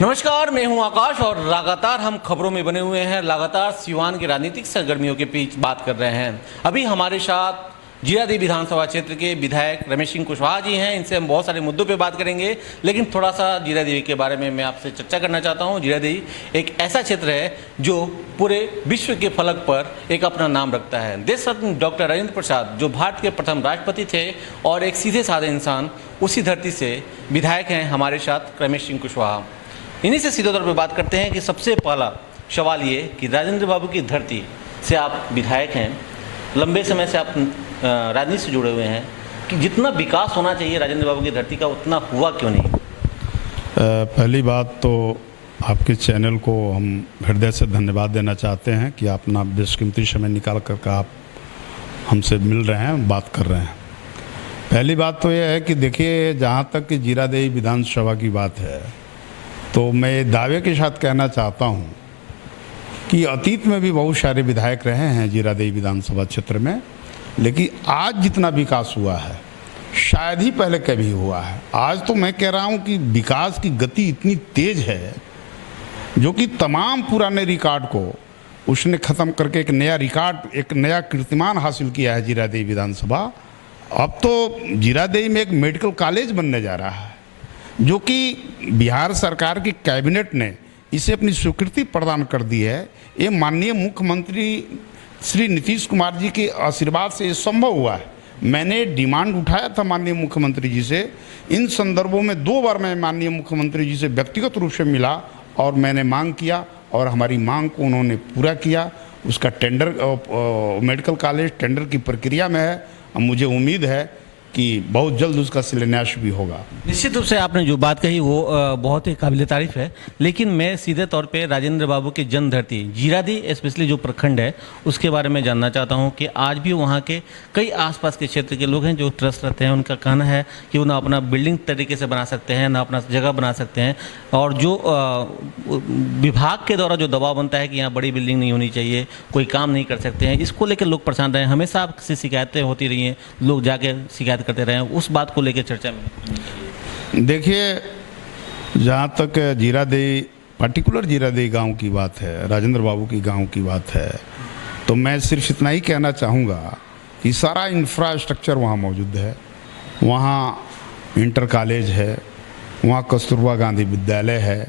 नमस्कार, मैं हूं आकाश और लगातार हम खबरों में बने हुए हैं। लगातार सीवान की राजनीतिक सरगर्मियों के बीच बात कर रहे हैं। अभी हमारे साथ जीरादेई विधानसभा क्षेत्र के विधायक रमेश सिंह कुशवाहा जी हैं। इनसे हम बहुत सारे मुद्दों पे बात करेंगे, लेकिन थोड़ा सा जीरादेई के बारे में मैं आपसे चर्चा करना चाहता हूं। जीरादेई एक ऐसा क्षेत्र है जो पूरे विश्व के फलक पर एक अपना नाम रखता है। देश रत्न डॉक्टर राजेंद्र प्रसाद, जो भारत के प्रथम राष्ट्रपति थे और एक सीधे साधे इंसान, उसी धरती से विधायक हैं हमारे साथ रमेश सिंह कुशवाहा। इन्हीं से सीधे तौर पे बात करते हैं कि सबसे पहला सवाल ये कि राजेंद्र बाबू की धरती से आप विधायक हैं, लंबे समय से आप राजनीति से जुड़े हुए हैं, कि जितना विकास होना चाहिए राजेंद्र बाबू की धरती का उतना हुआ क्यों नहीं? पहली बात तो आपके चैनल को हम हृदय से धन्यवाद देना चाहते हैं कि आप अपना बेशकीमती समय निकाल कर आप हमसे मिल रहे हैं, बात कर रहे हैं। पहली बात तो यह है कि देखिए, जहाँ तक कि जीरादेई विधानसभा की बात है तो मैं दावे के साथ कहना चाहता हूँ कि अतीत में भी बहुत सारे विधायक रहे हैं जीरादेई विधानसभा क्षेत्र में, लेकिन आज जितना विकास हुआ है शायद ही पहले कभी हुआ है। आज तो मैं कह रहा हूँ कि विकास की गति इतनी तेज है जो कि तमाम पुराने रिकॉर्ड को उसने ख़त्म करके एक नया रिकॉर्ड, एक नया कीर्तिमान हासिल किया है जीरादेई विधानसभा। अब तो जीरादेई में एक मेडिकल कॉलेज बनने जा रहा है, जो कि बिहार सरकार की कैबिनेट ने इसे अपनी स्वीकृति प्रदान कर दी है। ये माननीय मुख्यमंत्री श्री नीतीश कुमार जी के आशीर्वाद से ये संभव हुआ है। मैंने डिमांड उठाया था माननीय मुख्यमंत्री जी से। इन संदर्भों में 2 बार मैं माननीय मुख्यमंत्री जी से व्यक्तिगत रूप से मिला और मैंने मांग किया और हमारी मांग को उन्होंने पूरा किया। उसका टेंडर, मेडिकल कॉलेज टेंडर की प्रक्रिया में है। मुझे उम्मीद है कि बहुत जल्द उसका शिलान्यास भी होगा। निश्चित रूप से आपने जो बात कही वो बहुत ही काबिल तारीफ है, लेकिन मैं सीधे तौर पे राजेंद्र बाबू की जन्म धरती जीरादेई स्पेशली जो प्रखंड है उसके बारे में जानना चाहता हूं कि आज भी वहां के कई आसपास के क्षेत्र के लोग हैं जो त्रस्त रहते हैं। उनका कहना है कि वो ना अपना बिल्डिंग तरीके से बना सकते हैं, ना अपना जगह बना सकते हैं, और जो विभाग के द्वारा जो दबाव बनता है कि यहाँ बड़ी बिल्डिंग नहीं होनी चाहिए, कोई काम नहीं कर सकते हैं, इसको लेकर लोग परेशान रहे हैं। हमेशा आपसे शिकायतें होती रही हैं, लोग जाके शिकायत करते रहे हैं, उस बात को लेकर चर्चा में। देखिए, जहाँ तक जीरादेई, पर्टिकुलर जीरादेई गांव की बात है, राजेंद्र बाबू की गांव की बात है, तो मैं सिर्फ इतना ही कहना चाहूँगा कि सारा इंफ्रास्ट्रक्चर वहाँ मौजूद है। वहाँ इंटर कॉलेज है, वहाँ कस्तूरबा गांधी विद्यालय है,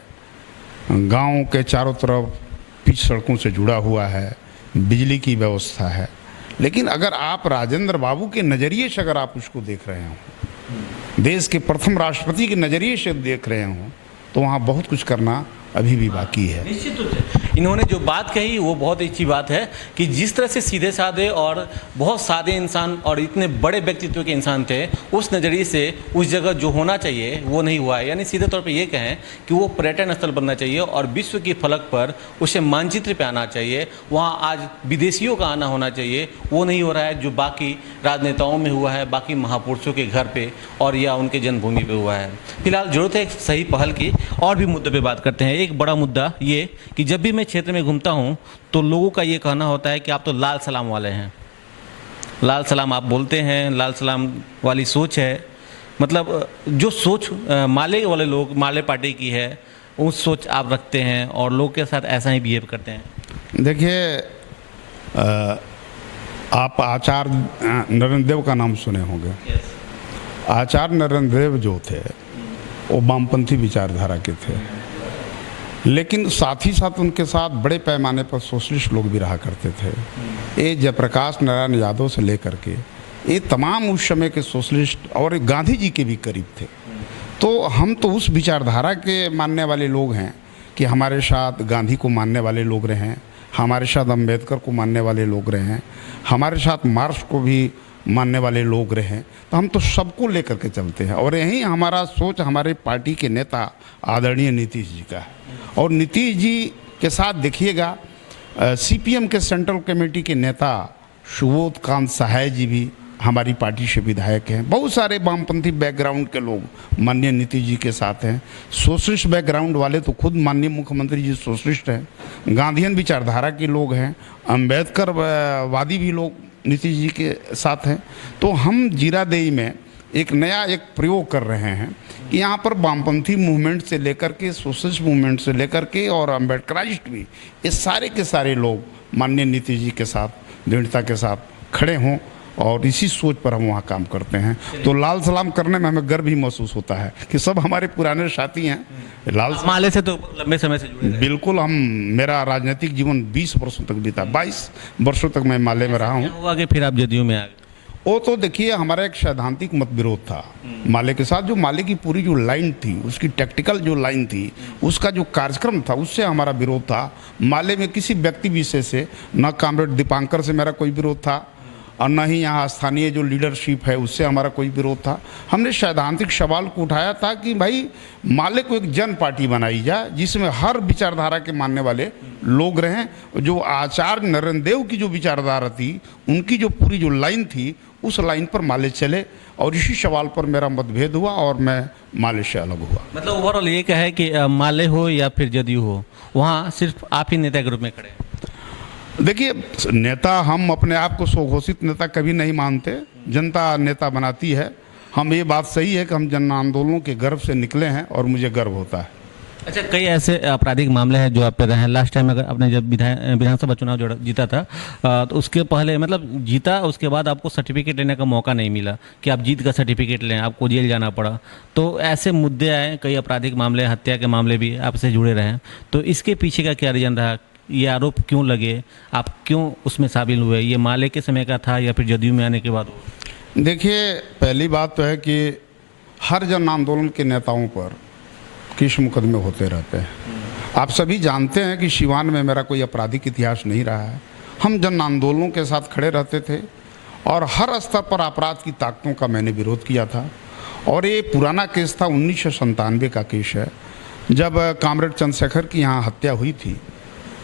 गांव के चारों तरफ पिच सड़कों से जुड़ा हुआ है, बिजली की व्यवस्था है। लेकिन अगर आप राजेंद्र बाबू के नज़रिए से अगर आप उसको देख रहे हो, देश के प्रथम राष्ट्रपति के नज़रिए से देख रहे हो, तो वहाँ बहुत कुछ करना अभी भी बाकी है। निश्चित रूप से इन्होंने जो बात कही वो बहुत अच्छी बात है कि जिस तरह से सीधे साधे और बहुत सादे इंसान और इतने बड़े व्यक्तित्व के इंसान थे, उस नज़रिए से उस जगह जो होना चाहिए वो नहीं हुआ है। यानी सीधे तौर पे ये कहें कि वो पर्यटन स्थल बनना चाहिए और विश्व की फलक पर उसे मानचित्र पे आना चाहिए। वहाँ आज विदेशियों का आना होना चाहिए, वो नहीं हो रहा है जो बाकी राजनेताओं में हुआ है, बाकी महापुरुषों के घर पर और या उनके जन्मभूमि पर हुआ है। फिलहाल जरूरत है एक सही पहल की। और भी मुद्दों पर बात करते हैं। एक बड़ा मुद्दा ये कि जब भी मैं क्षेत्र में घूमता हूँ तो लोगों का ये कहना होता है कि आप तो लाल सलाम वाले हैं, लाल सलाम आप बोलते हैं, लाल सलाम वाली सोच है। मतलब जो सोच माले वाले लोग, माले पार्टी की है, उस सोच आप रखते हैं और लोग के साथ ऐसा ही बिहेव करते हैं। देखिए, आप आचार्य नरेंद्र देव का नाम सुने होंगे। आचार्य नरेंद्र देव जो थे वो वामपंथी विचारधारा के थे, लेकिन साथ ही साथ उनके साथ बड़े पैमाने पर सोशलिस्ट लोग भी रहा करते थे। ये जयप्रकाश नारायण यादव से लेकर के ये तमाम उस समय के सोशलिस्ट और गांधी जी के भी करीब थे। तो हम तो उस विचारधारा के मानने वाले लोग हैं कि हमारे साथ गांधी को मानने वाले लोग रहे हैं, हमारे साथ अम्बेडकर को मानने वाले लोग रहे हैं, हमारे साथ मार्क्स को भी मानने वाले लोग रहे। तो हम तो सबको लेकर के चलते हैं और यही हमारा सोच हमारे पार्टी के नेता आदरणीय नीतीश जी का है। और नीतीश जी के साथ देखिएगा, सीपीएम के सेंट्रल कमेटी के नेता सुबोध कांत सहाय जी भी हमारी पार्टी से विधायक हैं। बहुत सारे वामपंथी बैकग्राउंड के लोग माननीय नीतीश जी के साथ हैं। सोशलिस्ट बैकग्राउंड वाले तो खुद माननीय मुख्यमंत्री जी सोशलिस्ट हैं, गांधीयन विचारधारा के लोग हैं, अम्बेडकर वादी भी लोग नीतीश जी के साथ हैं। तो हम जीरादेई में एक नया एक प्रयोग कर रहे हैं कि यहाँ पर वामपंथी मूवमेंट से लेकर के सोशलिस्ट मूवमेंट से लेकर के और अम्बेडकराइस्ट भी, ये सारे के सारे लोग माननीय नीतीश जी के साथ, दृढ़ता के साथ खड़े हों और इसी सोच पर हम वहाँ काम करते हैं। तो लाल सलाम करने में हमें गर्व भी महसूस होता है कि सब हमारे पुराने साथी हैं। लाल माले से तो लंबे समय से जुड़े रहे। बिल्कुल, मेरा राजनीतिक जीवन 20 वर्षों तक बीता, 22 वर्षों तक मैं माले में रहा हूँ। क्या हुआ कि फिर आप जदयू में आ गए? वो तो देखिए, हमारा एक सैद्धांतिक मतविरोध था माले के साथ। जो माले की पूरी जो लाइन थी, उसकी टैक्टिकल जो लाइन थी, उसका जो कार्यक्रम था, उससे हमारा विरोध था। माले में किसी व्यक्ति विशेष से, न कॉमरेड दीपांकर से मेरा कोई विरोध था और न ही यहाँ स्थानीय जो लीडरशिप है उससे हमारा कोई विरोध था। हमने सैद्धांतिक सवाल को उठाया था कि भाई माले को एक जन पार्टी बनाई जाए जिसमें हर विचारधारा के मानने वाले लोग रहें। जो आचार्य नरेंद्र देव की जो विचारधारा थी, उनकी जो पूरी जो लाइन थी, उस लाइन पर माले चले और इसी सवाल पर मेरा मतभेद हुआ और मैं माले से अलग हुआ। मतलब ओवरऑल ये क्या है कि माले हो या फिर जदयू हो, वहाँ सिर्फ आप ही नेता के रूप में खड़े हैं। देखिए, नेता, हम अपने आप को स्वघोषित नेता कभी नहीं मानते, जनता नेता बनाती है। हम, ये बात सही है कि हम जन आंदोलनों के गर्भ से निकले हैं और मुझे गर्व होता है। अच्छा, कई ऐसे आपराधिक मामले हैं जो आप पे रहे हैं। लास्ट टाइम अगर आपने जब विधानसभा चुनाव जो जीता था, तो उसके पहले, मतलब जीता, उसके बाद आपको सर्टिफिकेट लेने का मौका नहीं मिला कि आप जीत का सर्टिफिकेट लें, आपको जेल जाना पड़ा। तो ऐसे मुद्दे आए, कई आपराधिक मामले, हत्या के मामले भी आपसे जुड़े रहे हैं। तो इसके पीछे का क्या रीजन रहा? ये आरोप क्यों लगे? आप क्यों उसमें शामिल हुए? ये माले के समय का था या फिर जदयू में आने के बाद? देखिए, पहली बात तो है कि हर जन आंदोलन के नेताओं पर किस मुकदमे होते रहते हैं। आप सभी जानते हैं कि सिवान में मेरा कोई आपराधिक इतिहास नहीं रहा है। हम जन आंदोलनों के साथ खड़े रहते थे और हर स्तर पर अपराध की ताकतों का मैंने विरोध किया था। और ये पुराना केस था, 1997 का केस है, जब कॉमरेड चंद्रशेखर की यहाँ हत्या हुई थी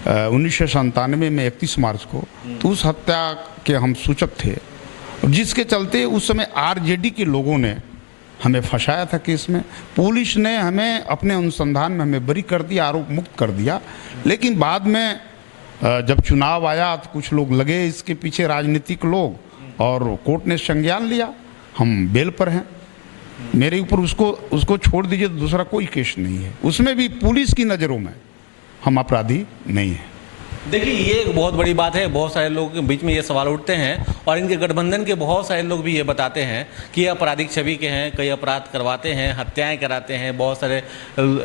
1997 में 31 मार्च को। तो उस हत्या के हम सूचक थे, जिसके चलते उस समय आरजेडी के लोगों ने हमें फंसाया था केस में। पुलिस ने हमें अपने अनुसंधान में हमें बरी कर दिया, आरोप मुक्त कर दिया। लेकिन बाद में जब चुनाव आया तो कुछ लोग लगे इसके पीछे, राजनीतिक लोग, और कोर्ट ने संज्ञान लिया, हम बेल पर हैं। मेरे ऊपर उसको छोड़ दीजिए तो दूसरा कोई केस नहीं है। उसमें भी पुलिस की नज़रों में हम अपराधी नहीं हैं। देखिए, ये एक बहुत बड़ी बात है। बहुत सारे लोगों के बीच में ये सवाल उठते हैं और इनके गठबंधन के बहुत सारे लोग भी ये बताते हैं कि ये आपराधिक छवि के हैं, कई अपराध करवाते हैं, हत्याएं कराते हैं। बहुत सारे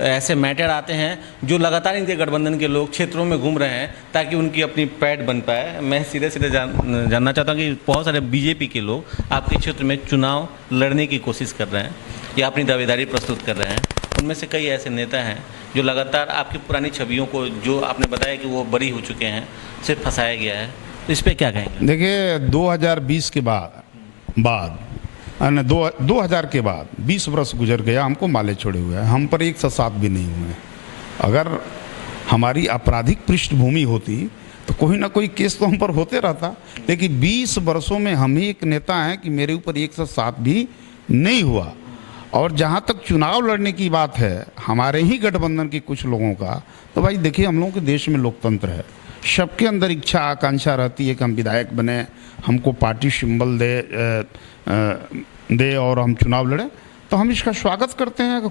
ऐसे मैटर आते हैं जो लगातार इनके गठबंधन के लोग क्षेत्रों में घूम रहे हैं ताकि उनकी अपनी पैठ बन पाए। मैं सीधे सीधे जानना चाहता हूँ कि बहुत सारे बीजेपी के लोग आपके क्षेत्र में चुनाव लड़ने की कोशिश कर रहे हैं या अपनी दावेदारी प्रस्तुत कर रहे हैं। उनमें से कई ऐसे नेता हैं जो लगातार आपकी पुरानी छवियों को, जो आपने बताया कि वो बरी हो चुके हैं, से फंसाया गया है। तो इस पर क्या कहेंगे? देखिए, 2020 के बाद 2000 के बाद 20 वर्ष गुजर गया, हमको माले छोड़े हुए हैं। हम पर 107 भी नहीं हुए। अगर हमारी आपराधिक पृष्ठभूमि होती तो कोई ना कोई केस तो हम पर होते रहता। लेकिन 20 वर्षों में हम ही एक नेता हैं कि मेरे ऊपर 107 भी नहीं हुआ। और जहाँ तक चुनाव लड़ने की बात है हमारे ही गठबंधन के कुछ लोगों का, तो भाई देखिए, हम लोगों के देश में लोकतंत्र है। सबके अंदर इच्छा आकांक्षा रहती है कि हम विधायक बने, हमको पार्टी सिंबल दे और हम चुनाव लड़ें। तो हम इसका स्वागत करते हैं कि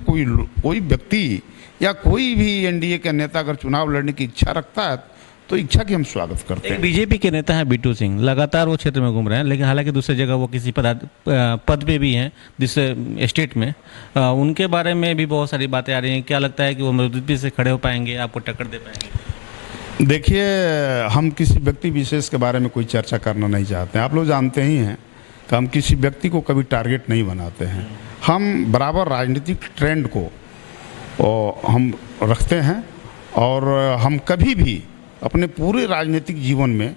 कोई व्यक्ति या कोई भी एनडीए का नेता अगर चुनाव लड़ने की इच्छा रखता है तो इच्छा की हम स्वागत करते हैं। बीजेपी के नेता हैं बिट्टू सिंह, लगातार वो क्षेत्र में घूम रहे हैं, लेकिन हालांकि दूसरी जगह वो किसी पद पे भी हैं दूसरे स्टेट में। उनके बारे में भी बहुत सारी बातें आ रही हैं। क्या लगता है कि वो मजबूती से खड़े हो पाएंगे, आपको टक्कर दे पाएंगे? देखिए, हम किसी व्यक्ति विशेष के बारे में कोई चर्चा करना नहीं चाहते हैं। आप लोग जानते ही हैं कि हम किसी व्यक्ति को कभी टारगेट नहीं बनाते हैं। हम बराबर राजनीतिक ट्रेंड को हम रखते हैं और हम कभी भी अपने पूरे राजनीतिक जीवन में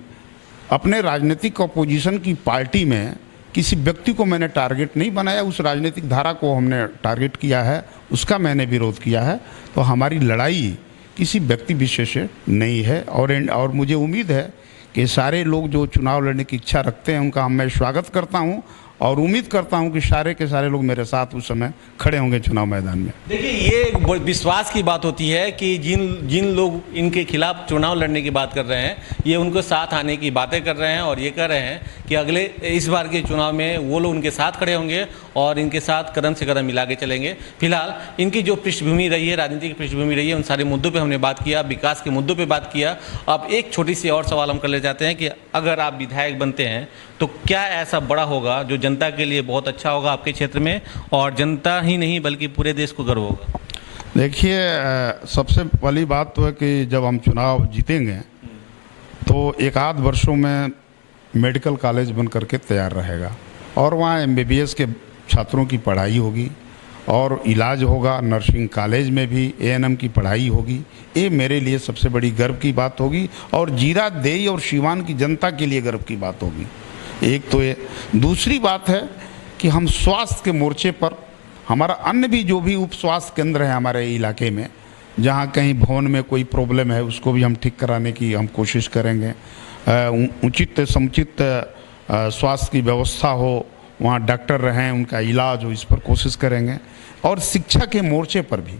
अपने राजनीतिक अपोजिशन की पार्टी में किसी व्यक्ति को मैंने टारगेट नहीं बनाया। उस राजनीतिक धारा को हमने टारगेट किया है, उसका मैंने विरोध किया है। तो हमारी लड़ाई किसी व्यक्ति विशेष से नहीं है। और मुझे उम्मीद है कि सारे लोग जो चुनाव लड़ने की इच्छा रखते हैं उनका मैं स्वागत करता हूं और उम्मीद करता हूं कि सारे के सारे लोग मेरे साथ उस समय खड़े होंगे चुनाव मैदान में। देखिए, ये एक विश्वास की बात होती है कि जिन लोग इनके खिलाफ चुनाव लड़ने की बात कर रहे हैं, ये उनको साथ आने की बातें कर रहे हैं और ये कह रहे हैं कि अगले इस बार के चुनाव में वो लोग उनके साथ खड़े होंगे और इनके साथ कदम से कदम मिला के चलेंगे। फिलहाल इनकी जो पृष्ठभूमि रही है, राजनीति की पृष्ठभूमि रही है, उन सारे मुद्दों पर हमने बात किया, विकास के मुद्दों पर बात किया। अब एक छोटी सी और सवाल हम कर ले जाते हैं कि अगर आप विधायक बनते हैं तो क्या ऐसा बड़ा होगा जो जनता के लिए बहुत अच्छा होगा आपके क्षेत्र में, और जनता ही नहीं बल्कि पूरे देश को गर्व होगा? देखिए, सबसे पहली बात तो है कि जब हम चुनाव जीतेंगे तो एक आध वर्षों में मेडिकल कॉलेज बन करके तैयार रहेगा और वहाँ एमबीबीएस के छात्रों की पढ़ाई होगी और इलाज होगा। नर्सिंग कॉलेज में भी एएनएम की पढ़ाई होगी। ये मेरे लिए सबसे बड़ी गर्व की बात होगी और जीरादेई और सीवान की जनता के लिए गर्व की बात होगी। एक तो ये। दूसरी बात है कि हम स्वास्थ्य के मोर्चे पर हमारा अन्य भी जो भी उप स्वास्थ्य केंद्र है हमारे इलाके में, जहाँ कहीं भवन में कोई प्रॉब्लम है उसको भी हम ठीक कराने की हम कोशिश करेंगे। उचित समुचित स्वास्थ्य की व्यवस्था हो, वहाँ डॉक्टर रहें, उनका इलाज हो, इस पर कोशिश करेंगे। और शिक्षा के मोर्चे पर भी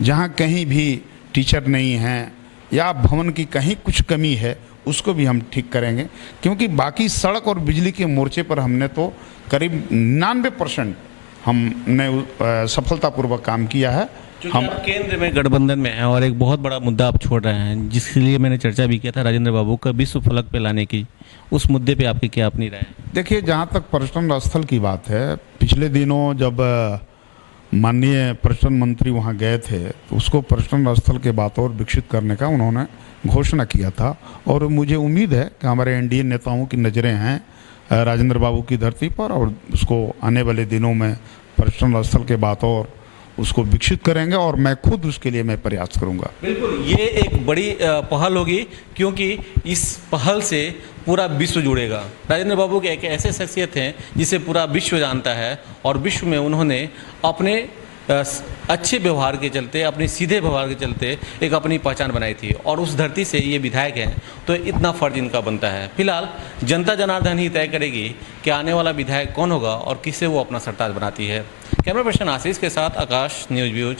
जहाँ कहीं भी टीचर नहीं हैं या भवन की कहीं कुछ कमी है उसको भी हम ठीक करेंगे, क्योंकि बाकी सड़क और बिजली के मोर्चे पर हमने तो करीब 99% हमने सफलतापूर्वक काम किया है। हम केंद्र में गठबंधन में हैं और एक बहुत बड़ा मुद्दा आप छोड़ रहे हैं जिसके लिए मैंने चर्चा भी किया था राजेंद्र बाबू का, विश्व फलक पे लाने की, उस मुद्दे पे आपकी क्या अपनी राय है? देखिए, जहाँ तक पर्यटन स्थल की बात है, पिछले दिनों जब माननीय पर्यटन मंत्री वहाँ गए थे तो उसको पर्यटन स्थल के बात और विकसित करने का उन्होंने घोषणा किया था और मुझे उम्मीद है कि हमारे एनडीए नेताओं की नज़रें हैं राजेंद्र बाबू की धरती पर और उसको आने वाले दिनों में पर्यटन स्थल के बात और उसको विकसित करेंगे और मैं खुद उसके लिए मैं प्रयास करूंगा। बिल्कुल, ये एक बड़ी पहल होगी क्योंकि इस पहल से पूरा विश्व जुड़ेगा। राजेंद्र बाबू के एक ऐसे शख्सियत हैं जिसे पूरा विश्व जानता है और विश्व में उन्होंने अपने अच्छे व्यवहार के चलते, अपने सीधे व्यवहार के चलते एक अपनी पहचान बनाई थी और उस धरती से ये विधायक हैं तो इतना फर्ज इनका बनता है। फिलहाल जनता जनार्दन ही तय करेगी कि आने वाला विधायक कौन होगा और किसे वो अपना सरताज बनाती है। कैमरा पर्सन आशीष के साथ आकाश, न्यूज़ व्यूज।